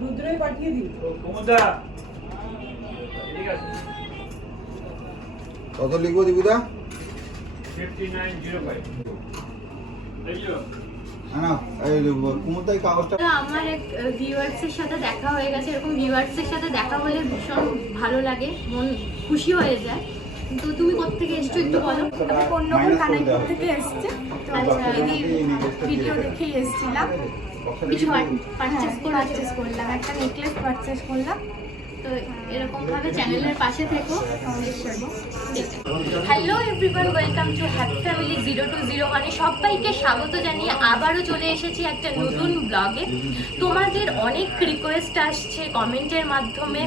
রুদ্রই পাঠিয়ে দিই। কুমুদা। ঠিক আছে। কত লিখব দিবুদা আমার এক ভিউয়ার্সের সাথে দেখা হয়ে গেছে। এরকম ভিউয়ার্সের সাথে দেখা হলে ভীষণ ভালো লাগে। মন খুশি হয়ে যায়। তো তুমি কোত্থেকে এসছো একটু বলো? আমি কন্যাকুল কানাইপুর থেকে এসছি। তো আচ্ছা, দিদি ভিডিও দেখেই এসেছিলাম। কিছু পারচেস করলাম একটা নেকলেস পারচেস করলাম। তো এরকম ভাবে চ্যানেলের পাশে welcome family zero two zero স্বাগত জানিয়ে আবারও চলে এসেছি একটা নতুন ব্লগে তোমাদের অনেক রিকোয়েস্ট আসছে কমেন্টের মাধ্যমে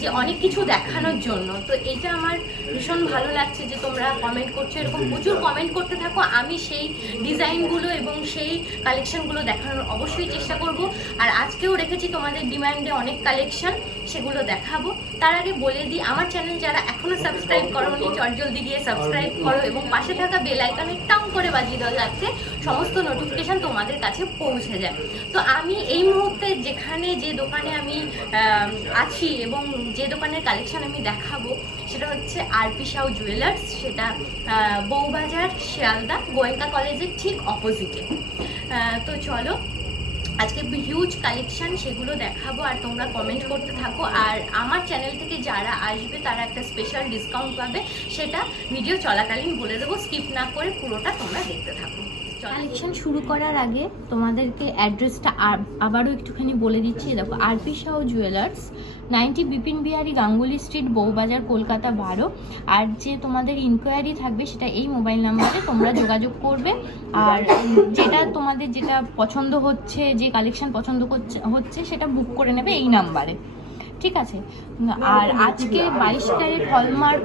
যে অনেক কিছু দেখানোর জন্য। তো এটা আমার ভীষণ ভালো লাগছে যে তোমরা কমেন্ট করছ। এরকম প্রচুর কমেন্ট করতে থাকো। আমি সেই ডিজাইনগুলো এবং সেই কালেকশনগুলো দেখানোর অবশ্যই চেষ্টা করব। আর আজকেও রেখেছি তোমাদের ডিমান্ডে অনেক কালেকশন সেগুলো দেখাবো। তার আগে বলে দিই আমার চ্যানেল যারা এখনও সাবস্ক্রাইব করোনি চটজলদি গিয়ে সাবস্ক্রাইব করো এবং পাশে থাকা বেল আইকনে টাং করে বাজিয়ে দাও যাতে সমস্ত নোটিফিকেশন তোমাদের কাছে পৌঁছে যায়। তো আমি এই মুহূর্তে যেখানে যে দোকানে আমি আছি এবং যে দোকানের কালেকশন আমি দেখাবো সেটা হচ্ছে আরপি সাউ জুয়েলার্স সেটা আহ, বউবাজার শিয়ালদা গোয়েঙ্কা কলেজের ঠিক অপোজিটে তো চলো আজকে হিউজ কালেকশন সেগুলো দেখাবো আর তোমরা কমেন্ট করতে থাকো। আর আমার চ্যানেল থেকে যারা আসবে, তারা একটা স্পেশাল ডিসকাউন্ট পাবে। সেটা ভিডিও চলাকালীন বলে দেবো স্কিপ না করে পুরোটা তোমরা দেখতে থাকো। কালেকশন শুরু করার আগে তোমাদেরকে অ্যাড্রেসটা আবারও একটুখানি বলে দিচ্ছি। দেখো RP Shah jewellers ninety Bipin Bihari Ganguly street, Bowbazar, Kolkata বারো। আর যে তোমাদের ইনকোয়ারি থাকবে সেটা এই মোবাইল নাম্বারে তোমরা যোগাযোগ করবে। আর যেটা তোমাদের যেটা পছন্দ হচ্ছে, যে কালেকশন পছন্দ করছে, হচ্ছে সেটা বুক করে নেবে এই নাম্বারে ঠিক আছে? আর আজকে বাইশ ক্যারেট হলমার্ক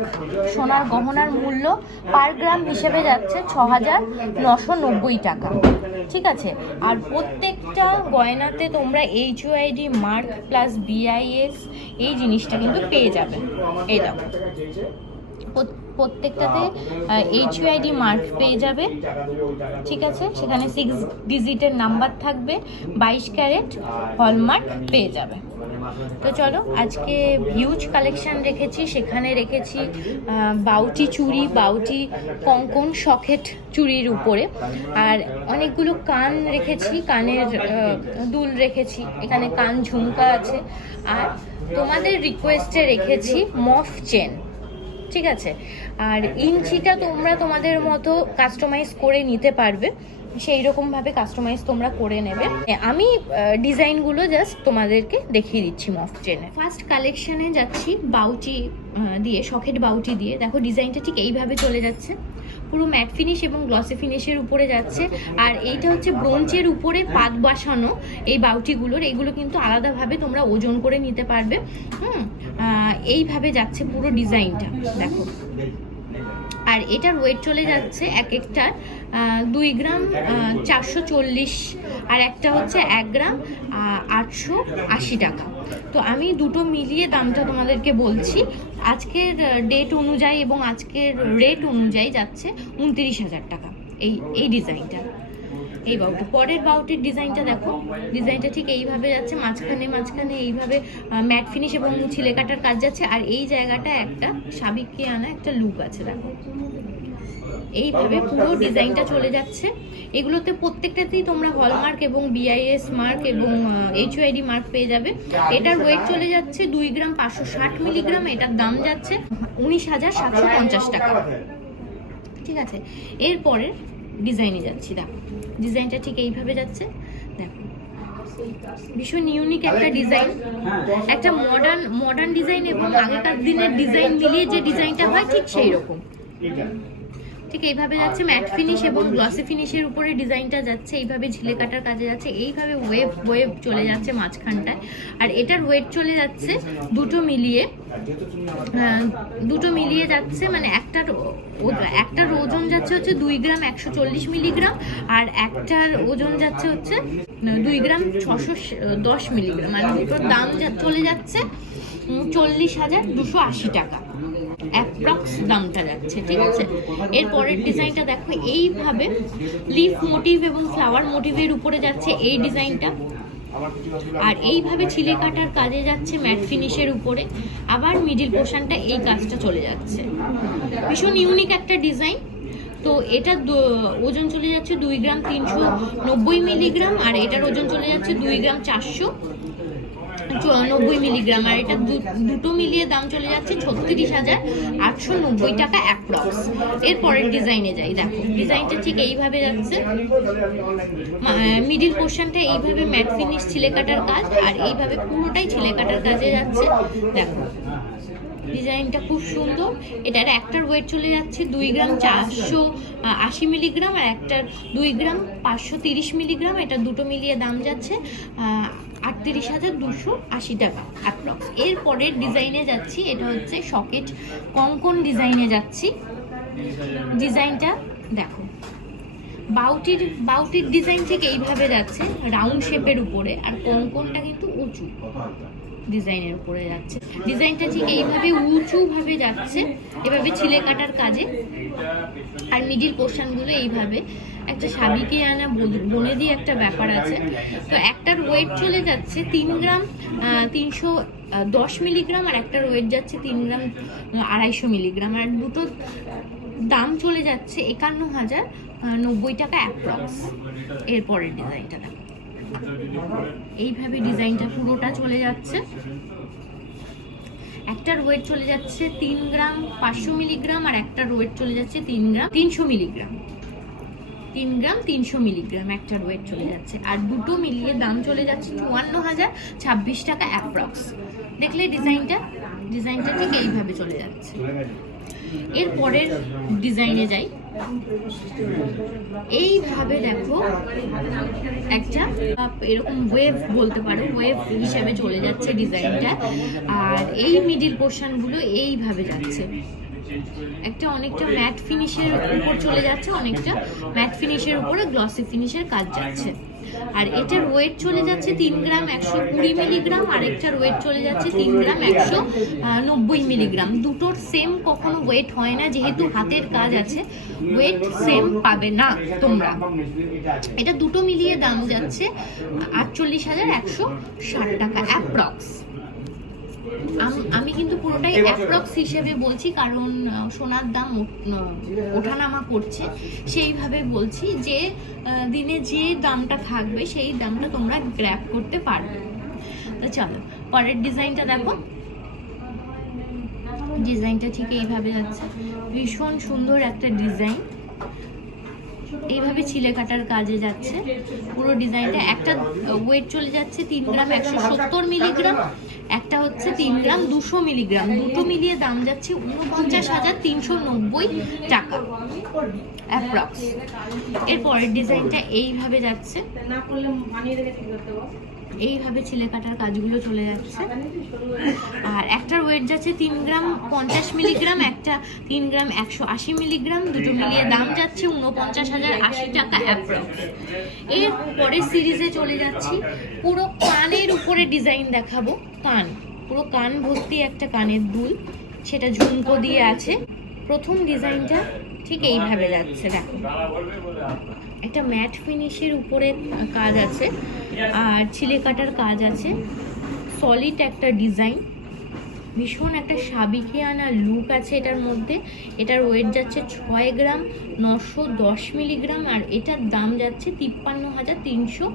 সোনার গহনার মূল্য পার গ্রাম হিসেবে যাচ্ছে ছ হাজার নশো নব্বই টাকা। ঠিক আছে? আর প্রত্যেকটা গয়নাতে তোমরা H ID mark plus BIS এই জিনিসটা কিন্তু পেয়ে যাবে। এই দেখো। প্রত্যেকটাতে এইচ আইডি মার্ক পেয়ে যাবে। ঠিক আছে? সেখানে সিক্স ডিজিটের নাম্বার থাকবে। বাইশ ক্যারেট হলমার্ক পেয়ে যাবে। তো চলো, আজকে হিউজ কালেকশন রেখেছি। সেখানে রেখেছি বাউটি চুড়ি, বাউটি কঙ্কন সকেট চুড়ির উপরে। আর অনেকগুলো কান রেখেছি, কানের দুল রেখেছি। এখানে কান ঝুমকা আছে। আর তোমাদের রিকোয়েস্টে রেখেছি মফ চেন, ঠিক আছে? আর ইঞ্চিটা তোমরা তোমাদের মতো কাস্টমাইজ করে নিতে পারবে। সেই রকমভাবে কাস্টমাইজ তোমরা করে নেবে। আমি ডিজাইনগুলো জাস্ট তোমাদেরকে দেখিয়ে দিচ্ছি মফ চেনে ফার্স্ট কালেকশনে যাচ্ছি বাউটি দিয়ে সকেট বাউটি দিয়ে। দেখো ডিজাইনটা ঠিক এইভাবে চলে যাচ্ছে। পুরো ম্যাট ফিনিশ এবং গ্লসি ফিনিশের উপরে যাচ্ছে। আর এইটা হচ্ছে ব্রোঞ্চের উপরে পাত বাসানো এই বাউটিগুলোর এইগুলো কিন্তু আলাদাভাবে তোমরা ওজন করে নিতে পারবে। হুম এইভাবে যাচ্ছে পুরো ডিজাইনটা দেখো। আর এটার ওয়েট চলে যাচ্ছে এক একটার দুই গ্রাম চারশো চল্লিশ আর একটা হচ্ছে এক গ্রাম আটশো আশি টাকা। তো আমি দুটো মিলিয়ে দামটা তোমাদেরকে বলছি। আজকের ডেট অনুযায়ী এবং আজকের রেট অনুযায়ী যাচ্ছে উনত্রিশ হাজার টাকা। এই এই ডিজাইনটা এই বাউটি পরের বাউটির ডিজাইনটা দেখো। ডিজাইনটা ঠিক এইভাবে যাচ্ছে, মাঝখানে মাঝখানে এইভাবে ম্যাট ফিনিশ এবং ছিলে কাটার কাজ যাচ্ছে। আর এই জায়গাটা একটা সাবিককে আনা একটা লুক আছে, দেখো। এইভাবে পুরো ডিজাইনটা চলে যাচ্ছে। এগুলোতে প্রত্যেকটাতেই তোমরা হলমার্ক এবং বিআইএস মার্ক এবং এইচওআইডি মার্ক পেয়ে যাবে। এটার ওয়েট চলে যাচ্ছে দুই গ্রাম পাঁচশো ষাট মিলিগ্রাম। এটার দাম যাচ্ছে উনিশ হাজার সাতশো পঞ্চাশ টাকা। ঠিক আছে? এরপরে ডিজাইনে যাচ্ছি দেখো। ডিজাইনটা ঠিক এইভাবে যাচ্ছে দেখো। ভীষণ ইউনিক একটা ডিজাইন একটা মডার্ন মডার্ন ডিজাইন এবং আগেকার দিনের ডিজাইন মিলিয়ে যে ডিজাইনটা হয় ঠিক সেই রকম। ঠিক এইভাবে যাচ্ছে ম্যাট ফিনিশ এবং গ্লসি ফিনিশের উপরে ডিজাইনটা যাচ্ছে, এইভাবে ঝিলে কাটার কাজে যাচ্ছে, এইভাবে ওয়েভ ওয়েভ চলে যাচ্ছে মাঝখানটায়। আর এটার ওয়েট চলে যাচ্ছে দুটো মিলিয়ে দুটো মিলিয়ে যাচ্ছে মানে একটার একটার ওজন যাচ্ছে হচ্ছে দুই গ্রাম একশো চল্লিশ মিলিগ্রাম, আর একটার ওজন যাচ্ছে হচ্ছে দুই গ্রাম ছশো দশ মিলিগ্রাম। আর দুটোর দাম চলে যাচ্ছে চল্লিশ হাজার দুশো আশি টাকা। অ্যাপ্রক্স দামটা যাচ্ছে, ঠিক আছে? এর পরের ডিজাইনটা দেখো, এইভাবে লিফ মোটিভ এবং ফ্লাওয়ার মোটিভের উপরে যাচ্ছে এই ডিজাইনটা। আর এইভাবে ছিলে কাটার কাজে যাচ্ছে ম্যাট ফিনিশের উপরে। আবার মিডিল পোর্শনটা এই কাজটা চলে যাচ্ছে। ভীষণ ইউনিক একটা ডিজাইন তো এটা ওজন চলে যাচ্ছে দুই গ্রাম তিনশো নব্বই মিলিগ্রাম আর এটার ওজন চলে যাচ্ছে দুই গ্রাম চারশো। নব্বই মিলিগ্রাম, আর এটা দুটো মিলিয়ে দাম চলে যাচ্ছে ছত্রিশ হাজার আটশো নব্বই টাকা অ্যাপ্রক্স এরপরের ডিজাইনে যাই, দেখো, ডিজাইনটা ঠিক এইভাবে যাচ্ছে। মিডিল পোর্শনটা এইভাবে ম্যাট ফিনিশ ছিলে কাটার কাজ, আর এইভাবে পুরোটাই ছিলে কাটার কাজে যাচ্ছে। দেখো, ডিজাইনটা খুব সুন্দর। এটার একটার ওয়েট চলে যাচ্ছে দুই গ্রাম চারশো আশি মিলিগ্রাম, আর একটার দুই গ্রাম পাঁচশো তিরিশ মিলিগ্রাম। এটা দুটো মিলিয়ে দাম যাচ্ছে আটত্রিশ হাজার দুশো আশি টাকা অ্যাপ্রক্স এর পরের ডিজাইনে যাচ্ছি, এটা হচ্ছে সকেট কঙ্কন ডিজাইনে যাচ্ছি? ডিজাইনটা দেখো। বাউটির বাউটির ডিজাইন ঠিক এইভাবে যাচ্ছে রাউন্ড শেপের উপরে, আর কঙ্কনটা কিন্তু উঁচু ডিজাইনের উপরে যাচ্ছে। ডিজাইনটা ঠিক এইভাবে উঁচু ভাবে যাচ্ছে, এভাবে ছিলে কাটার কাজে, আর মিডিল পোর্শনগুলো এইভাবে। একটা সাবিকে আনা বল- বনে দিয়ে একটা ব্যাপার আছে। তো একটার ওয়েট চলে যাচ্ছে তিন গ্রাম তিনশো দশ মিলিগ্রাম, আর একটার ওয়েট যাচ্ছে তিন গ্রাম, আড়াইশো মিলিগ্রাম। আর দুটো দাম চলে যাচ্ছে একান্ন হাজার নব্বই টাকা অ্যাপ্রক্স এরপরের ডিজাইনটা দেখো। এইভাবে ডিজাইনটা পুরোটা চলে যাচ্ছে। একটার ওয়েট চলে যাচ্ছে তিন গ্রাম পাঁচশো মিলিগ্রাম আর একটার ওয়েট চলে যাচ্ছে তিন গ্রাম তিনশো মিলিগ্রাম তিন গ্রাম তিনশো মিলিগ্রাম একটার ওয়েট চলে যাচ্ছে। আর দুটো মিলিয়ে দাম চলে যাচ্ছে চুয়ান্ন হাজার ছাব্বিশ টাকা অ্যাপ্রক্স দেখলে ডিজাইনটা ডিজাইনটা ঠিক এইভাবে চলে যাচ্ছে। এর পরের ডিজাইনে যাই। এইভাবে দেখো একটা, এরকম ওয়েভ বলতে পারো ওয়েভ হিসাবে চলে যাচ্ছে ডিজাইনটা। আর এই মিডিল পোর্শনগুলো এইভাবে যাচ্ছে। একটা অনেকটা ম্যাট ফিনিশের উপর চলে যাচ্ছে, অনেকটা ম্যাট ফিনিশের উপরে গ্লসি ফিনিশের কাজ যাচ্ছে। আর এটার ওয়েট চলে যাচ্ছে তিন গ্রাম একশো কুড়ি মিলিগ্রাম আর একটার ওয়েট চলে যাচ্ছে তিন গ্রাম একশো নব্বই মিলিগ্রাম দুটোর সেম কখনো ওয়েট হয় না, যেহেতু হাতের কাজ আছে। ওয়েট সেম পাবে না তোমরা। এটা দুটো মিলিয়ে দাম যাচ্ছে আটচল্লিশ হাজার একশো ষাট টাকা অ্যাপ্রক্স আমি কিন্তু পুরোটাই অ্যাপ্রক্স হিসেবে বলছি কারণ সোনার দাম ওঠ- ওঠানামা করছে। সেইভাবে বলছি যে দিনে যে দামটা থাকবে সেই দামটা তোমরা গ্র্যাপ করতে পারবে। তো চলো পরের ডিজাইনটা দেখো। ডিজাইনটা ঠিক এইভাবে যাচ্ছে। ভীষণ সুন্দর একটা ডিজাইন এইভাবে ছিলে কাটার কাজে যাচ্ছে। পুরো ডিজাইনটা একটা ওয়েট চলে যাচ্ছে তিন গ্রাম একশো সত্তর মিলিগ্রাম, একটা হচ্ছে তিন গ্রাম দুশো মিলিগ্রাম। দুটো মিলিয়ে দাম যাচ্ছে উনপঞ্চাশ হাজার তিনশো নব্বই টাকা অ্যাপ্রক্স এরপরের ডিজাইনটা এইভাবে যাচ্ছে। এইভাবে ছিলে কাটার কাজগুলো চলে যাচ্ছে। আর একটার ওয়েট যাচ্ছে তিন গ্রাম পঞ্চাশ মিলিগ্রাম, একটা তিন গ্রাম একশো আশি মিলিগ্রাম, দুটো মিলিয়ে দাম যাচ্ছে উনপঞ্চাশ হাজার আশি টাকা অ্যাপ্রক্স এর পরের সিরিজে চলে যাচ্ছি। পুরো কানের উপরে ডিজাইন দেখাবো, কান। পুরো কান ভর্তি একটা কানের দুল, সেটা ঝুমকো দিয়ে আছে। প্রথম ডিজাইনটা ঠিক এইভাবে যাচ্ছে, দেখো। একটা ম্যাট ফিনিশের উপরে কাজ আছে, আর ছিলে কাটার কাজ আছে। সলিড একটা ডিজাইন, ভীষণ একটা সাবিকে আনা লুক আছে এটার মধ্যে। এটার ওয়েট যাচ্ছে ছয় গ্রাম, নশো দশ মিলিগ্রাম, আর এটার দাম যাচ্ছে তিপ্পান্ন হাজার তিনশো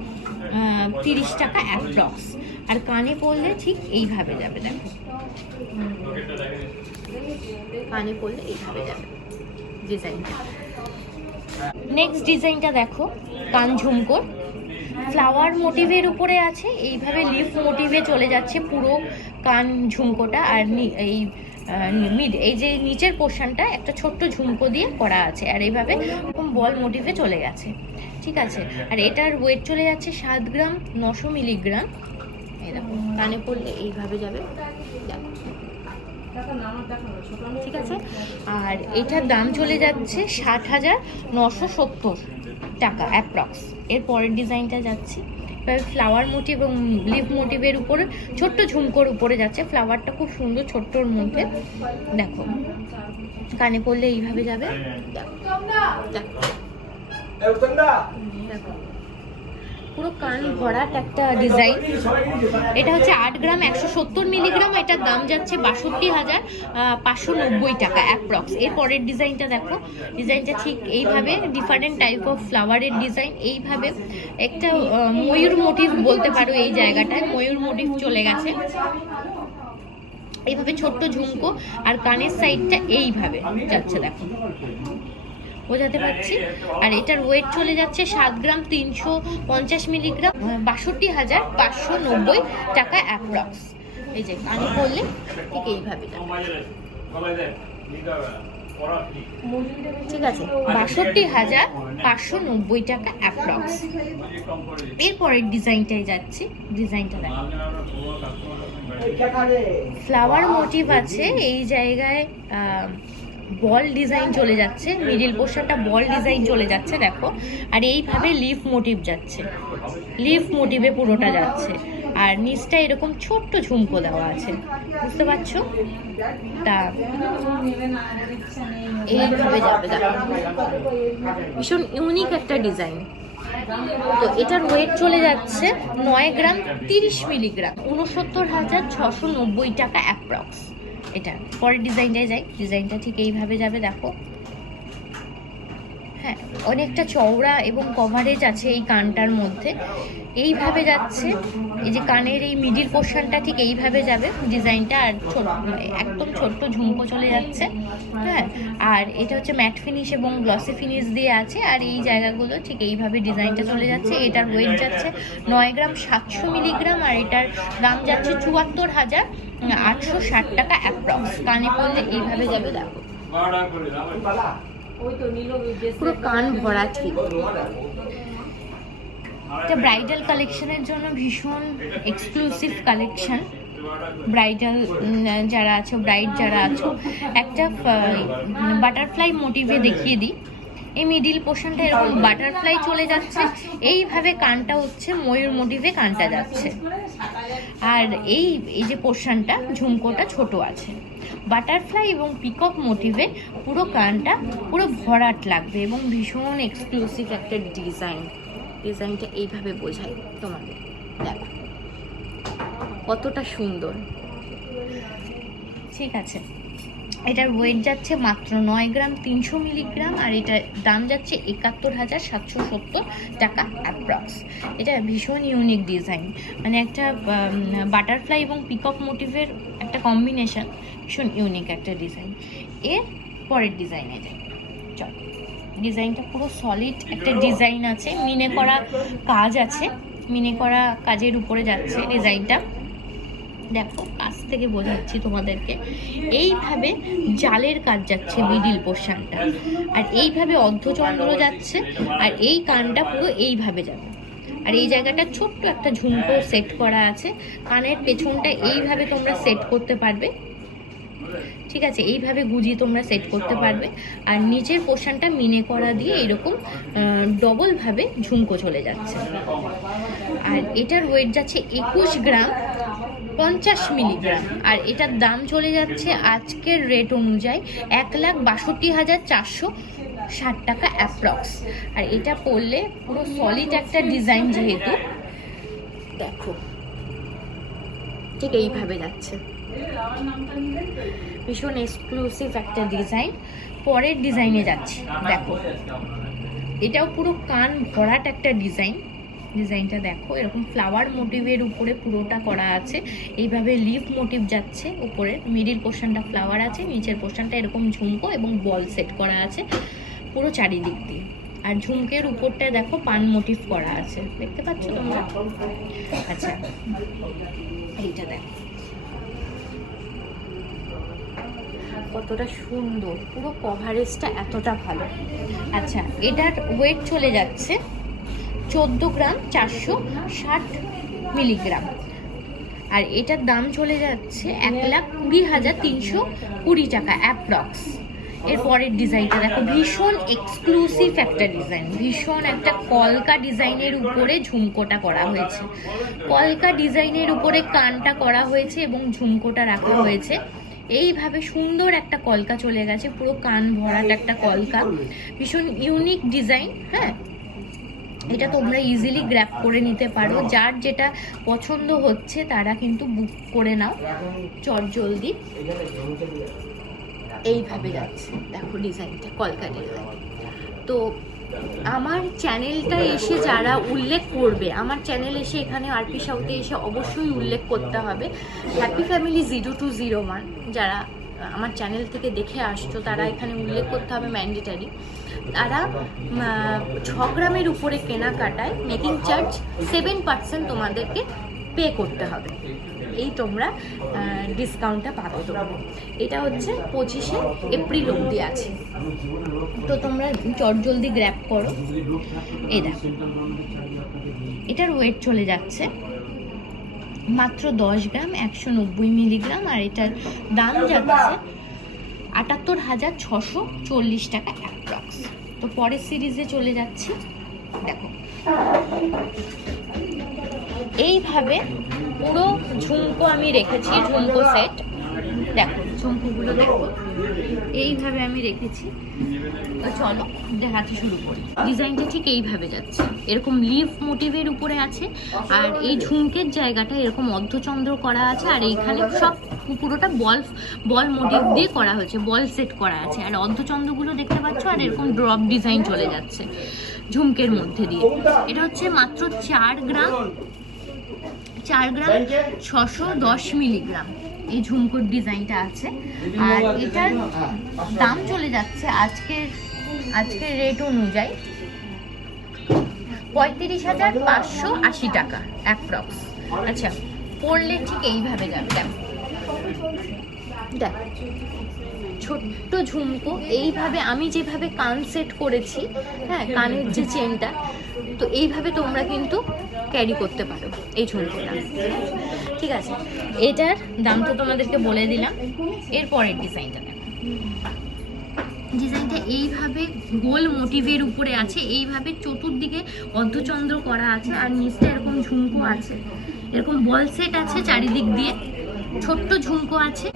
তিরিশ টাকা অ্যাপ্রক্স। আর কানে পড়লে ঠিক এইভাবে যাবে, দেখো। কানে পড়লে এইভাবে যাবে। ডিজাইনটা নেক্সট ডিজাইনটা দেখো, কান ঝুমকোর। ফ্লাওয়ার মোটিভের উপরে আছে, এইভাবে লিফ মোটিভে চলে যাচ্ছে পুরো কান ঝুমকোটা আর এই মিড এই যে নিচের পোর্শনটা একটা ছোট্ট ঝুমকো দিয়ে করা আছে, আর এইভাবে এরকম বল মোটিভে চলে গেছে। ঠিক আছে? আর এটার ওয়েট চলে যাচ্ছে সাত গ্রাম, নশো মিলিগ্রাম। দেখো, কানে পড়লে এইভাবে যাবে। ঠিক আছে? আর এটার দাম চলে যাচ্ছে ষাট হাজার নশো সত্তর টাকা অ্যাপ্রক্স এর পরের ডিজাইনটা যাচ্ছে। ফ্লাওয়ার মোটিভ এবং লিভ মোটিভের উপরে ছোট্ট ঝুমকোর উপরে যাচ্ছে। ফ্লাওয়ারটা খুব সুন্দর ছোট্টর মধ্যে। দেখো কানে পড়লে এইভাবে যাবে। দেখো। পুরো কান ভরাট একটা ডিজাইন। এটা হচ্ছে আট গ্রাম, একশো সত্তর মিলিগ্রাম। এটার দাম যাচ্ছে বাষট্টি হাজার পাঁচশো নব্বই টাকা অ্যাপ্রক্স এর পরের ডিজাইনটা দেখো। ডিজাইনটা ঠিক এইভাবে ডিফারেন্ট টাইপ অফ ফ্লাওয়ারের ডিজাইন এইভাবে। একটা ময়ূর মোটিভ বলতে পারো এই জায়গাটায়। ময়ূর মোটিভ চলে গেছে। এইভাবে ছোট্ট ঝুমকো। আর কানের সাইডটা এইভাবে যাচ্ছে দেখো। বোঝাতে পারছি। আর এটার ওয়েট চলে যাচ্ছে সাত গ্রাম তিনশো পঞ্চাশ মিলিগ্রাম বাষট্টি হাজার পাঁচশো নব্বই টাকা অ্যাপ্রক্স এই যে কানে করলে ঠিক এইভাবে। ঠিক আছে বাষট্টি হাজার পাঁচশো নব্বই টাকা অ্যাপ্রক্স এরপরের ডিজাইনটাই যাচ্ছি। ডিজাইনটা দেখ। ফ্লাওয়ার মোটিভ আছে এই জায়গায় বল ডিজাইন চলে যাচ্ছে মিডিল পোর্শনটা বল ডিজাইন চলে যাচ্ছে, দেখো। আর এইভাবে লিফ মোটিভ যাচ্ছে। লিফ মোটিভে পুরোটা যাচ্ছে। আর নিচটা এরকম ছোট্ট ঝুমকো দেওয়া আছে। বুঝতে পারছ? তা এইভাবে যাবে ভীষণ ইউনিক একটা ডিজাইন তো এটার ওয়েট চলে যাচ্ছে নয় গ্রাম তিরিশ মিলিগ্রাম উনসত্তর হাজার ছশো নব্বই টাকা অ্যাপ্রক্স এটা, পরের ডিজাইনটায় যাই, ডিজাইনটা ঠিক এইভাবে যাবে, দেখো। হ্যাঁ অনেকটা চওড়া এবং কভারেজ আছে এই কানটার মধ্যে। এইভাবে যাচ্ছে, এই যে কানের এই মিডিল পোর্শনটা ঠিক এইভাবে যাবে, ডিজাইনটা আর ছোট একদম ছোট্ট ঝুমকো চলে যাচ্ছে। হ্যাঁ আর এটা হচ্ছে ম্যাট ফিনিশ এবং গ্লসি ফিনিশ দিয়ে আছে, আর এই জায়গাগুলো ঠিক এইভাবে ডিজাইনটা চলে যাচ্ছে। এটার ওয়েট যাচ্ছে নয় গ্রাম সাতশো মিলিগ্রাম, আর এটার দাম যাচ্ছে চুয়াত্তর হাজার আটশো ষাট টাকা অ্যাপ্রক্স। কানে পড়লে এইভাবে যাবে, দেখো। পুরো কান ভরা ঠিক। এটা ব্রাইডাল কালেকশনের জন্য ভীষণ এক্সক্লুসিভ কালেকশন। ব্রাইডাল যারা আছো, ব্রাইড যারা আছো, একটা বাটারফ্লাই মোটিভে দেখিয়ে দিই। এই মিডিল পোর্শনটা এরকম বাটারফ্লাই চলে যাচ্ছে। এইভাবে কানটা হচ্ছে, ময়ূর মোটিভে কানটা যাচ্ছে। আর এই এই যে পোর্শনটা ঝুমকোটা ছোট আছে। বাটারফ্লাই এবং পিকক মোটিভে পুরো কানটা, পুরো ভরাট লাগবে এবং ভীষণ এক্সক্লুসিভ একটা ডিজাইন ডিজাইনটা এইভাবে বোঝাই তোমাদের। দেখো, কতটা সুন্দর। ঠিক আছে। এটার ওয়েট যাচ্ছে মাত্র নয় গ্রাম তিনশো মিলিগ্রাম আর এটার দাম যাচ্ছে একাত্তর হাজার সাতশো সত্তর টাকা অ্যাপ্রক্স এটা ভীষণ ইউনিক ডিজাইন মানে একটা বাটারফ্লাই এবং পিকক মোটিভের একটা কম্বিনেশন ভীষণ ইউনিক একটা ডিজাইন এর পরের ডিজাইনে যাই। চল। ডিজাইনটা পুরো সলিড একটা ডিজাইন আছে। মিনে করা কাজ আছে। মিনে করা কাজের উপরে যাচ্ছে ডিজাইনটা দেখো, কাছ থেকে বোঝাচ্ছি তোমাদেরকে। এইভাবে জালের কাজ যাচ্ছে মিডিল পোর্শনটা আর এইভাবে অর্ধচন্দ্র যাচ্ছে, আর এই কানটা পুরো এইভাবে যাবে। আর এই জায়গাটা ছোট্ট একটা ঝুমকো সেট করা আছে। কানের পেছনটা এইভাবে তোমরা সেট করতে পারবে। ঠিক আছে, এইভাবে গুজিয়ে তোমরা সেট করতে পারবে। আর নিচের পোর্শনটা মিনে করা দিয়ে এরকম ডবলভাবে ঝুমকো চলে যাচ্ছে। আর এটার ওয়েট যাচ্ছে একুশ গ্রাম। পঞ্চাশ মিলিগ্রাম। আর এটার দাম চলে যাচ্ছে আজকের রেট অনুযায়ী এক লাখ বাষট্টি হাজার চারশো ষাট টাকা অ্যাপ্রক্স আর এটা পড়লে পুরো সলিড একটা ডিজাইন যেহেতু। দেখো। ঠিক এইভাবে যাচ্ছে। ভীষণ এক্সক্লুসিভ একটা ডিজাইন পরের ডিজাইনে যাচ্ছি। দেখো। এটাও পুরো কান ভরাট একটা ডিজাইন ডিজাইনটা দেখো। এরকম ফ্লাওয়ার মোটিভের উপরে পুরোটা করা আছে। এইভাবে লিফ মোটিভ যাচ্ছে উপরে। মিডিল পোর্শনটা ফ্লাওয়ার আছে, নিচের পোর্শনটা এরকম ঝুমকো এবং বল সেট করা আছে পুরো চারিদিক দিয়ে। আর ঝুমকের উপরটা দেখো পান মোটিভ করা আছে। দেখতে পাচ্ছ তোমরা? আচ্ছা এইটা দেখো। কতটা সুন্দর। পুরো কভারেজটা এতটা ভালো। আচ্ছা এটার ওয়েট চলে যাচ্ছে চোদ্দ গ্রাম চারশো ষাট মিলিগ্রাম। আর এটার দাম চলে যাচ্ছে এক লাখ কুড়ি হাজার তিনশো কুড়ি টাকা অ্যাপ্রক্স এর পরের ডিজাইনটা দেখো, ভীষণ এক্সক্লুসিভ একটা ডিজাইন, ভীষণ একটা কলকা ডিজাইনের উপরে ঝুমকোটা করা হয়েছে। কলকা ডিজাইনের উপরে কানটা করা হয়েছে এবং ঝুমকোটা রাখা হয়েছে। এইভাবে সুন্দর একটা কলকা চলে গেছে, পুরো কান ভরাট একটা কলকা। ভীষণ ইউনিক ডিজাইন হ্যাঁ? এটা তোমরা ইজিলি গ্র্যাপ করে নিতে পারো। যার যেটা পছন্দ হচ্ছে, তারা কিন্তু বুক করে নাও। চট জলদি। এইভাবে যাচ্ছে। দেখো ডিজাইনটা কলকা ডিজাইন তো আমার চ্যানেলটা এসে যারা উল্লেখ করবে, আমার চ্যানেল এসে এখানে আরপি সাউথে এসে অবশ্যই উল্লেখ করতে হবে। Happy family zero two zero one যারা আমার চ্যানেল থেকে দেখে আসছো, তারা এখানে উল্লেখ করতে হবে ম্যান্ডেটারি তারা ছ গ্রামের উপরে কেনাকাটায় মেকিং চার্জ সেভেন পার্সেন্ট তোমাদেরকে পে করতে হবে। এই তোমরা ডিসকাউন্টটা পাবে তোমরা এটা হচ্ছে পঁচিশে এপ্রিল অবধি আছে। তো তোমরা চট জলদি গ্র্যাপ করো। এই দেখো। এটার ওয়েট চলে যাচ্ছে মাত্র দশ গ্রাম একশো নব্বই মিলিগ্রাম, আর এটার দাম যাচ্ছে আটাত্তর হাজার ছশো চল্লিশ টাকা অ্যাপ্রক্স তো পরের সিরিজে চলে যাচ্ছি। দেখো। এইভাবে পুরো ঝুমকো আমি রেখেছি, ঝুমকো সেট দেখো। ঝুমকোগুলো দেখো। এইভাবে আমি রেখেছি। তো চলো দেখাতে শুরু করি। ডিজাইনটা ঠিক এইভাবে যাচ্ছে। এরকম লিফ মোটিভের উপরে আছে। আর এই ঝুমকের জায়গাটা এরকম অর্ধচন্দ্র করা আছে আর এইখানে সব পুরোটা বল বল মোটিভ দিয়ে করা হয়েছে বল সেট করা আছে। আর অর্ধচন্দ্রগুলো দেখতে পাচ্ছ আর এরকম ড্রপ ডিজাইন চলে যাচ্ছে ঝুমকের মধ্যে দিয়ে। এটা হচ্ছে মাত্র চার গ্রাম। চার গ্রাম ছশো দশ মিলিগ্রাম। এই ঝুমকোর ডিজাইনটা আছে। আর এটার দাম চলে যাচ্ছে আজকের আজকের রেট অনুযায়ী পঁয়ত্রিশ হাজার পাঁচশো আশি টাকা অ্যাপ্রক্স আচ্ছা পড়লে ঠিক এইভাবে যাবে, দেখো। ছোট্ট ঝুমকো, এইভাবে আমি যেভাবে কান সেট করেছি হ্যাঁ কানের যে চেনটা তো এইভাবে তোমরা কিন্তু ক্যারি করতে পারো এই ঝুমকোটা। ঠিক আছে। এটার দাম তো তোমাদেরকে বলে দিলাম। এর পরের ডিজাইনটা ডিজাইনটা এইভাবে গোল মোটিভের উপরে আছে, এইভাবে চতুর্দিকে অর্ধচন্দ্র করা আছে আর নিচটা এরকম ঝুমকো আছে। এরকম বল সেট আছে চারিদিক দিয়ে, ছোট্ট ঝুমকো আছে।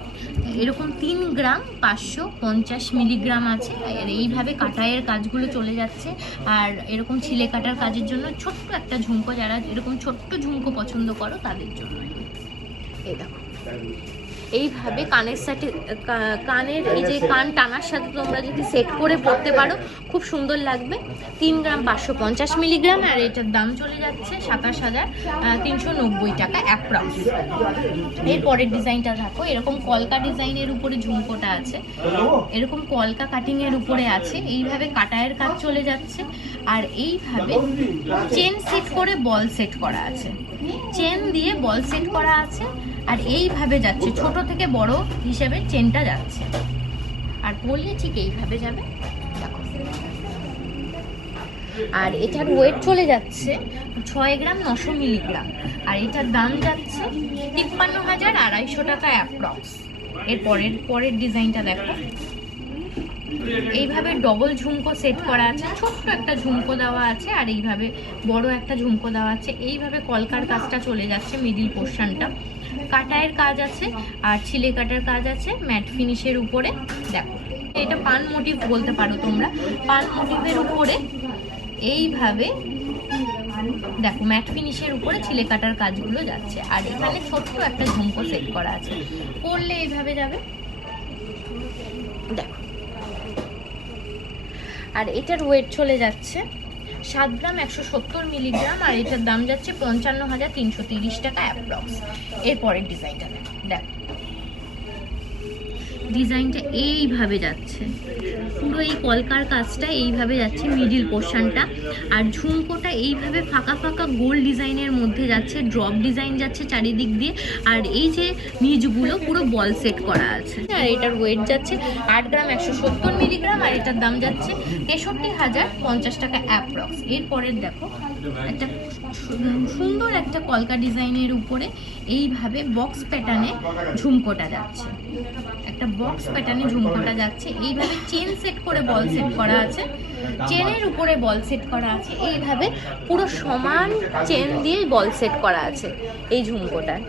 এরকম তিন গ্রাম পাঁচশো পঞ্চাশ মিলিগ্রাম আছে। এইভাবে কাটায়ের কাজগুলো চলে যাচ্ছে। আর এরকম ছিলে কাটার কাজের জন্য ছোট্ট একটা ঝুমকো, যারা এরকম ছোট্ট ঝুমকো পছন্দ করো তাদের জন্য। এই দেখো। এইভাবে কানের সাথে কানের এই যে কান টানার সাথে তোমরা যদি সেট করে পড়তে পারো, খুব সুন্দর লাগবে। তিন গ্রাম পাঁচশো পঞ্চাশ মিলিগ্রাম, আর এটার দাম চলে যাচ্ছে সাতাশ হাজার তিনশো নব্বই টাকা অ্যাপ্রক্স এর পরের ডিজাইনটা দেখো, এরকম কলকা ডিজাইনের উপরে ঝুমকোটা আছে। এরকম কলকা কাটিং এর উপরে আছে। এইভাবে কাটায়ের কাজ চলে যাচ্ছে। আর এইভাবে চেন সেট করে বল সেট করা আছে। চেন দিয়ে বল সেট করা আছে। আর এইভাবে যাচ্ছে, ছোট থেকে বড় হিসেবে চেনটা যাচ্ছে। আর পরলে ঠিক এইভাবে যাবে। আর এটার ওয়েট চলে যাচ্ছে ছয় গ্রাম নশো মিলিগ্রাম। আর এটার দাম যাচ্ছে তিপ্পান্ন হাজার আড়াইশো টাকা অ্যাপ্রক্স এর পরের পরের ডিজাইনটা দেখো। এইভাবে ডবল ঝুমকো সেট করা আছে। ছোট্ট একটা ঝুমকো দেওয়া আছে আর এইভাবে বড় একটা ঝুমকো দেওয়া আছে। এইভাবে কলকার কাজটা চলে যাচ্ছে মিডিল পোর্শনটা কাটায়ের কাজ আছে, আর ছিলে কাটার কাজ আছে, ম্যাট ফিনিশের উপরে। দেখো, এটা পান মোটিভ বলতে পারো তোমরা। পান মোটিভের উপরে এইভাবে, দেখো, ম্যাট ফিনিশের উপরে ছিলে কাটার কাজগুলো যাচ্ছে। আর এখানে ছোট্ট একটা ঝুমকো সেট করা আছে। করলে এইভাবে যাবে। দেখো। আর এটার ওয়েট চলে যাচ্ছে সাত গ্রাম একশো সত্তর মিলিগ্রাম আর এটার দাম যাচ্ছে পঞ্চান্ন হাজার তিনশো তিরিশ টাকা অ্যাপ্রক্স। এরপরের ডিজাইনটা দেখ। ডিজাইনটা এইভাবে যাচ্ছে। পুরো এই কলকার কাজটা এইভাবে যাচ্ছে মিডিল পোর্শনটা আর ঝুমকোটা এইভাবে ফাঁকা ফাঁকা গোল ডিজাইনের মধ্যে যাচ্ছে ড্রপ ডিজাইন যাচ্ছে চারিদিক দিয়ে। আর এই যে নিজগুলো পুরো বল সেট করা আছে। আর এটার ওয়েট যাচ্ছে আট গ্রাম একশো সত্তর মিলিগ্রাম আর এটার দাম যাচ্ছে তেষট্টি হাজার পঞ্চাশ টাকা অ্যাপ্রক্স এরপরের দেখো, একটা সুন্দর একটা কলকা ডিজাইনের উপরে এইভাবে বক্স প্যাটার্নে ঝুমকোটা যাচ্ছে। একটা বক্স প্যাটার্নে ঝুমকোটা যাচ্ছে। এইভাবে চেন সেট করে বল সেট করা আছে। চেনের উপরে বল সেট করা আছে। এইভাবে পুরো সমান চেন দিয়ে বল সেট করা আছে এই ঝুমকোটার।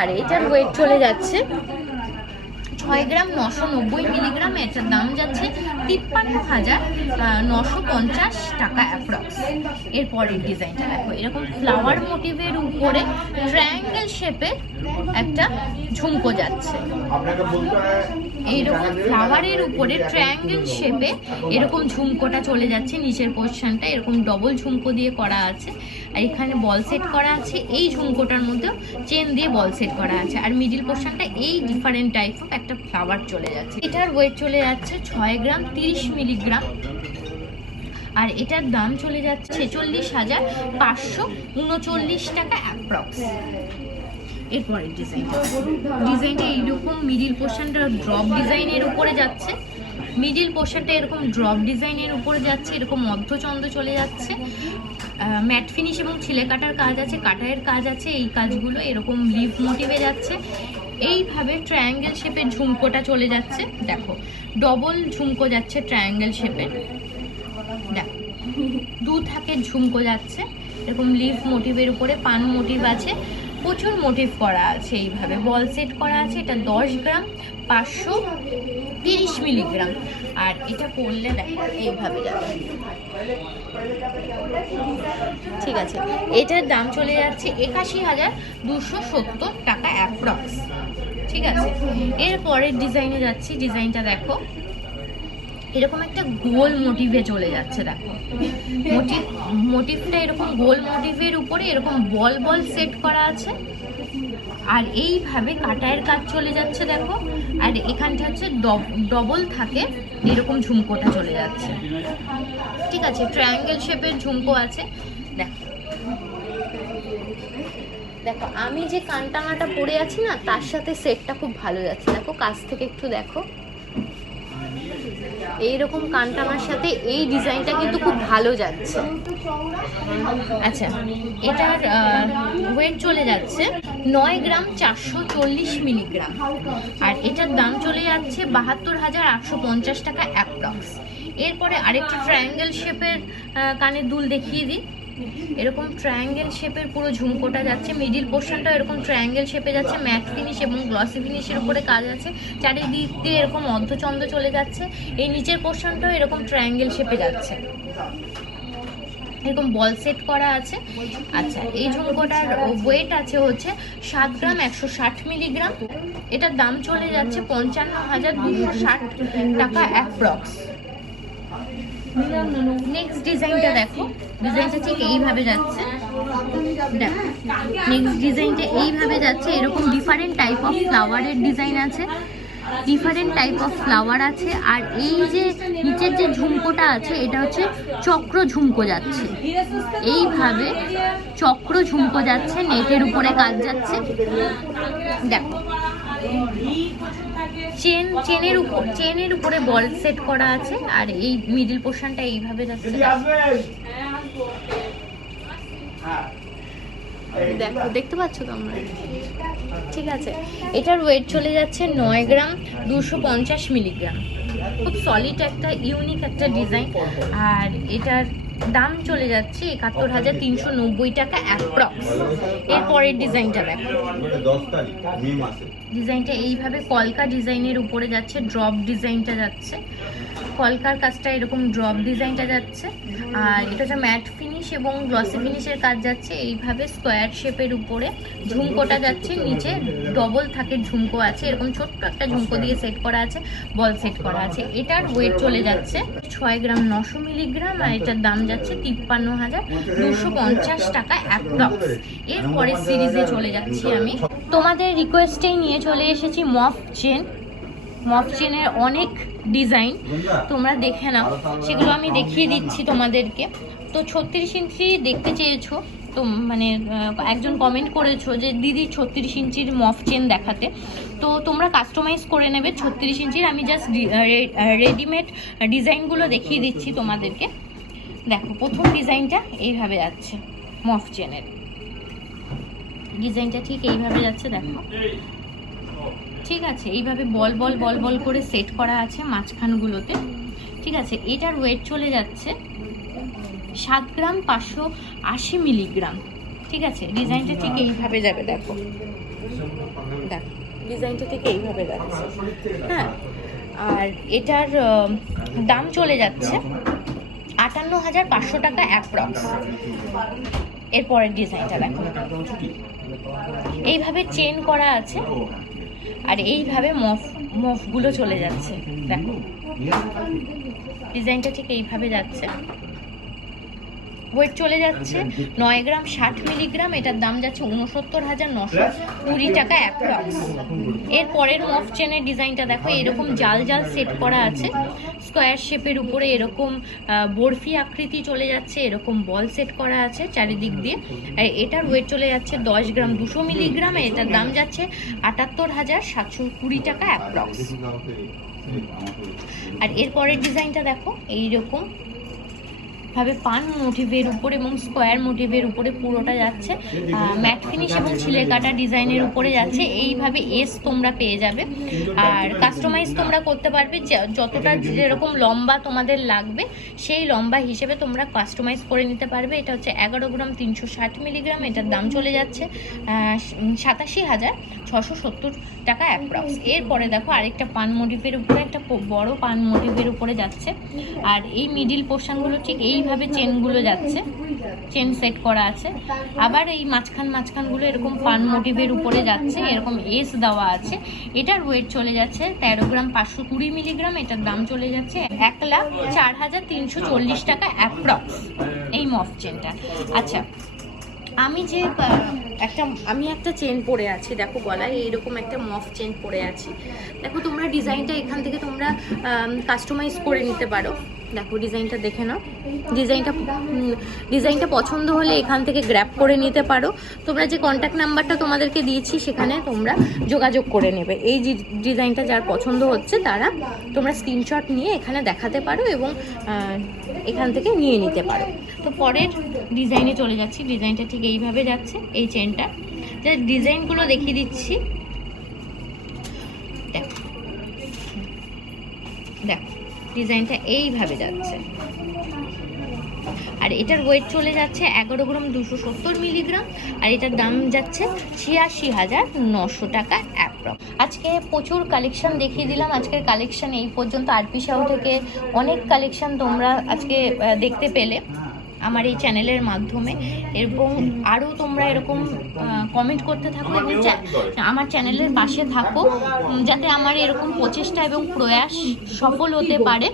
আর এটার ওয়েট চলে যাচ্ছে ছয় গ্রাম নশো নব্বই মিলিগ্রাম, এটার দাম যাচ্ছে তিপ্পান্ন হাজার নশো পঞ্চাশ টাকা অ্যাপ্রক্স এরপরের ডিজাইনটা দেখো, এরকম ফ্লাওয়ার মোটিভের উপরে ট্রায়াঙ্গেল শেপে একটা ঝুমকো যাচ্ছে। এইরকম ফ্লাওয়ারের উপরে ট্রায়াঙ্গেল শেপে এরকম ঝুমকোটা চলে যাচ্ছে, নিচের পোর্শনটা এরকম ডবল ঝুমকো দিয়ে করা আছে। আর এখানে বল সেট করা আছে, এই ঝুমকোটার মধ্যেও চেন দিয়ে বল সেট করা আছে। আর মিডিল পোর্শনটা এই ডিফারেন্ট টাইপ অফ একটা ফ্লাওয়ার চলে যাচ্ছে। এটার ওয়েট চলে যাচ্ছে ছয় গ্রাম, তিরিশ মিলিগ্রাম আর এটার দাম চলে যাচ্ছে ছেচল্লিশ হাজার পাঁচশো উনচল্লিশ টাকা অ্যাপ্রক্স এরপরের ডিজাইনটা ডিজাইনটা এইরকম মিডিল পোর্শনটা ড্রপ ডিজাইনের উপরে যাচ্ছে। মিডিল পোর্শনটা এরকম ড্রপ ডিজাইনের উপরে যাচ্ছে, এরকম মধ্যচন্দ্র চলে যাচ্ছে। ম্যাট ফিনিশ এবং ছিলে কাটার কাজ আছে কাটায়ের কাজ আছে, এই কাজগুলো এরকম লিভ মোটিভে যাচ্ছে। এইভাবে ট্রায়াঙ্গেল শেপের ঝুমকোটা চলে যাচ্ছে। দেখো ডবল ঝুমকো যাচ্ছে ট্রায়াঙ্গেল শেপের দেখো, দু থাকে ঝুমকো যাচ্ছে। এরকম লিভ মোটিভের উপরে পান মোটিভ আছে। প্রচুর মোটিভ করা আছে এইভাবে। বল সেট করা আছে, এটা দশ গ্রাম, পাঁচশো তিরিশ মিলিগ্রাম আর এটা পড়লে দেখো, এইভাবে যাবে। ঠিক আছে, এটার দাম চলে যাচ্ছে একাশি হাজার দুশো সত্তর টাকা অ্যাপ্রক্স ঠিক আছে? এরপরের ডিজাইনে যাচ্ছি, ডিজাইনটা দেখো। এরকম একটা গোল মোটিভে চলে যাচ্ছে, দেখো। মোটিভ মোটিভটা এরকম গোল মোটিভের উপরে এরকম বল বল সেট করা আছে। আর এইভাবে কাটায়ের কাজ চলে যাচ্ছে, দেখো। আর এখানটা হচ্ছে ডবল থাকে, এরকম ঝুমকোটা চলে যাচ্ছে। ঠিক আছে? ট্রায়াঙ্গেল শেপের ঝুমকো আছে। দেখো। দেখো, আমি যে কানটানাটা পরে আছি না, তার সাথে সেটটা খুব ভালো যাচ্ছে। দেখো, কাছ থেকে একটু দেখো। এইরকম কানটানার সাথে এই ডিজাইনটা কিন্তু খুব ভালো যাচ্ছে। আচ্ছা এটার ওয়েট চলে যাচ্ছে নয় গ্রাম চারশো চল্লিশ মিলিগ্রাম। আর এটার দাম চলে যাচ্ছে বাহাত্তর হাজার আটশো পঞ্চাশ টাকা অ্যাপ্রক্স। এরপরে আরেকটা ট্রায়াঙ্গেল শেপের কানের দুল দেখিয়ে দিই। এরকম ট্রায়াঙ্গেল শেপের পুরো ঝুমকোটা যাচ্ছে মিডিল পোর্শনটা এরকম ট্রায়াঙ্গেল শেপে যাচ্ছে ম্যাট ফিনিশ এবং গ্লসি ফিনিশের উপরে কাজ আছে, চারিদিক দিয়ে এরকম অর্ধচন্দ্র চলে যাচ্ছে, এই নিচের পোর্শনটাও এরকম ট্রায়াঙ্গেল শেপে যাচ্ছে। এরকম বল সেট করা আছে। আচ্ছা এই ঝুমকোটার ওয়েট আছে হচ্ছে সাত গ্রাম একশো ষাট মিলিগ্রাম এটার দাম চলে যাচ্ছে পঞ্চান্ন হাজার দুশো ষাট টাকা অ্যাপ্রক্স নেক্সট ডিজাইনটা দেখো। ডিজাইনটা ঠিক এইভাবে যাচ্ছে। দেখো নেক্সট ডিজাইনটা এইভাবে যাচ্ছে, এরকম ডিফারেন্ট টাইপ অফ ফ্লাওয়ারের ডিজাইন আছে। ডিফারেন্ট টাইপ অফ ফ্লাওয়ার আছে। আর এই যে নিচের যে ঝুমকোটা আছে, এটা হচ্ছে চক্র ঝুমকো যাচ্ছে। এইভাবে চক্র ঝুমকো যাচ্ছে, নেটের উপরে কাজ যাচ্ছে। দেখো চেন চেনের উপর চেনের উপরে বল সেট করা আছে আর এই মিডল পোর্শনটা এইভাবে যাচ্ছে। দেখো দেখতে পাচ্ছ তোমরা? ঠিক আছে। এটার ওয়েট চলে যাচ্ছে নয় গ্রাম দুশো পঞ্চাশ মিলিগ্রাম। খুব সলিড একটা ইউনিক একটা ডিজাইন আর এটার দাম চলে যাচ্ছে একাত্তর হাজার তিনশো নব্বই টাকা অ্যাপ্রক্স এরপরের ডিজাইনটা দেখো। ডিজাইনটা এইভাবে কলকা ডিজাইনের উপরে যাচ্ছে ড্রপ ডিজাইনটা যাচ্ছে। কলকার কাজটা এরকম ড্রপ ডিজাইনটা যাচ্ছে। আর এটা হচ্ছে ম্যাট ফিনিশ এবং গ্লসি ফিনিশের কাজ যাচ্ছে। এইভাবে স্কোয়ার শেপের উপরে ঝুমকোটা যাচ্ছে। নিচে ডবল থাকে ঝুমকো আছে। এরকম ছোট্ট একটা ঝুমকো দিয়ে সেট করা আছে বল সেট করা আছে। এটার ওয়েট চলে যাচ্ছে ছয় গ্রাম নশো মিলিগ্রাম আর এটার দাম যাচ্ছে তিপ্পান্ন হাজার দুশো পঞ্চাশ টাকা অ্যাপ্রক্স এরপরে সিরিজে চলে যাচ্ছি আমি। তোমাদের রিকোয়েস্টেই নিয়ে চলে এসেছি মফ চেন মফ চেনের অনেক ডিজাইন তোমরা দেখে নাও। সেগুলো আমি দেখিয়ে দিচ্ছি তোমাদেরকে। তো ছত্রিশ ইঞ্চি দেখতে চেয়েছো। তো মানে একজন কমেন্ট করেছ যে, দিদি, ছত্রিশ ইঞ্চির মফ চেন দেখাতে। তো তোমরা কাস্টমাইজ করে নেবে ছত্রিশ ইঞ্চির। আমি জাস্ট রেডিমেড ডিজাইনগুলো দেখিয়ে দিচ্ছি তোমাদেরকে। দেখো প্রথম ডিজাইনটা এইভাবে যাচ্ছে মফ চেনের ডিজাইনটা ঠিক এইভাবে যাচ্ছে দেখো। ঠিক আছে এইভাবে বল বল বল বল করে সেট করা আছে মাঝখানগুলোতে। ঠিক আছে এটার ওয়েট চলে যাচ্ছে সাত গ্রাম পাঁচশো আশি মিলিগ্রাম ঠিক আছে ডিজাইনটা ঠিক এইভাবে যাবে দেখো। দেখো ডিজাইনটা ঠিক এইভাবে যাচ্ছে। হ্যাঁ আর এটার দাম চলে যাচ্ছে আটান্ন হাজার পাঁচশো টাকা অ্যাপ্রক্স এরপরের ডিজাইনটা দেখো। এইভাবে চেন করা আছে। আর এইভাবে মফ মফগুলো চলে যাচ্ছে। দেখো। ডিজাইনটা ঠিক এইভাবে যাচ্ছে। ওয়েট চলে যাচ্ছে। নয় গ্রাম ষাট মিলিগ্রাম, এটার দাম যাচ্ছে উনসত্তর হাজার নশো কুড়ি টাকা অ্যাপ্রক্স এর পরের মফ চেনের ডিজাইনটা দেখো, এরকম জাল জাল সেট করা আছে। স্কোয়ার শেপের উপরে এরকম বরফি আকৃতি চলে যাচ্ছে, এরকম বল সেট করা আছে চারিদিক দিয়ে। আর এটার ওয়েট চলে যাচ্ছে দশ গ্রাম দুশো মিলিগ্রাম, এটার দাম যাচ্ছে আটাত্তর হাজার সাতশো কুড়ি টাকা অ্যাপ্রক্স আর এর পরের ডিজাইনটা দেখো, এইরকম ভাবে পান মোটিভের উপর এবং স্কোয়ার মোটিভের উপরে পুরোটা যাচ্ছে। ম্যাট ফিনিশ এবং ছিলে কাটা ডিজাইনের উপরে যাচ্ছে। এইভাবে এস তোমরা পেয়ে যাবে। আর কাস্টমাইজ তোমরা করতে পারবে। যতটা যেরকম লম্বা তোমাদের লাগবে, সেই লম্বা হিসেবে তোমরা কাস্টমাইজ করে নিতে পারবে। এটা হচ্ছে এগারো গ্রাম তিনশো ষাট মিলিগ্রাম। এটার দাম চলে যাচ্ছে সাতাশি হাজার। ছশো সত্তর টাকা অ্যাপ্রক্স এরপরে দেখো আরেকটা পান মোটিভের উপরে, একটা বড় পান মোটিভের উপরে যাচ্ছে। আর এই মিডিল পোর্শনগুলো ঠিক এইভাবে চেনগুলো যাচ্ছে। চেন সেট করা আছে। আবার এই মাঝখান মাঝখানগুলো এরকম পান মোটিভের উপরে যাচ্ছে, এরকম এস দেওয়া আছে। এটার ওয়েট চলে যাচ্ছে তেরো গ্রাম পাঁচশো কুড়ি মিলিগ্রাম এটার দাম চলে যাচ্ছে এক লাখ চার হাজার তিনশো চল্লিশ টাকা অ্যাপ্রক্স এই মফ চেনটা আচ্ছা আমি যে একটা, আমি একটা চেন পরে আছি, দেখো গলায় এইরকম একটা মফ চেন পরে আছি। দেখো তোমরা ডিজাইনটা এখান থেকে তোমরা কাস্টমাইজ করে নিতে পারো। দেখো ডিজাইনটা দেখে নাও। ডিজাইনটা ডিজাইনটা পছন্দ হলে এখান থেকে গ্র্যাপ করে নিতে পারো। তোমরা যে কন্ট্যাক্ট নাম্বারটা তোমাদেরকে দিয়েছি, সেখানে তোমরা যোগাযোগ করে নেবে। এই ডিজাইনটা যার পছন্দ হচ্ছে, তারা তোমরা স্ক্রিনশট নিয়ে এখানে দেখাতে পারো এবং এখান থেকে নিয়ে নিতে পারো। তো পরের ডিজাইনে চলে যাচ্ছি। ডিজাইনটা ঠিক এইভাবে যাচ্ছে। এই চেনটা যে ডিজাইনগুলো দেখিয়ে দিচ্ছি। দেখো। ডিজাইনটা এইভাবে যাচ্ছে। আর এটার ওয়েট চলে যাচ্ছে এগারো গ্রাম দুশো সত্তর মিলিগ্রাম আর এটার দাম যাচ্ছে ছিয়াশি হাজার নশো টাকা অ্যাপ্রক্স আজকে প্রচুর কালেকশন দেখিয়ে দিলাম। আজকের কালেকশন এই পর্যন্ত। আরপি সাউ থেকে অনেক কালেকশন তোমরা আজকে দেখতে পেলে। আমার এই চ্যানেলের মাধ্যমে। এবং আরও তোমরা এরকম কমেন্ট করতে থাকো এবং আমার চ্যানেলের পাশে থাকো যাতে আমার এরকম প্রচেষ্টা এবং প্রয়াস সফল হতে পারে।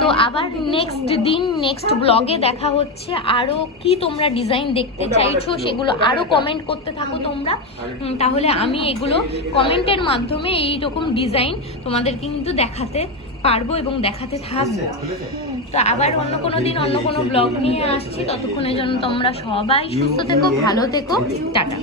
তো আবার নেক্সট দিন নেক্সট ব্লগে দেখা হচ্ছে। আরও কি তোমরা ডিজাইন দেখতে চাইছো সেগুলো আরও কমেন্ট করতে থাকো তোমরা। তাহলে আমি এগুলো কমেন্টের মাধ্যমে এই রকম ডিজাইন তোমাদের কিন্তু দেখাতে পারব এবং দেখাতে থাকব। তো আবার অন্য কোনো দিন অন্য কোনো ব্লগ নিয়ে আসছি। ততক্ষণের জন্য তোমরা সবাই সুস্থ থেকো, ভালো থেকো। টাটা।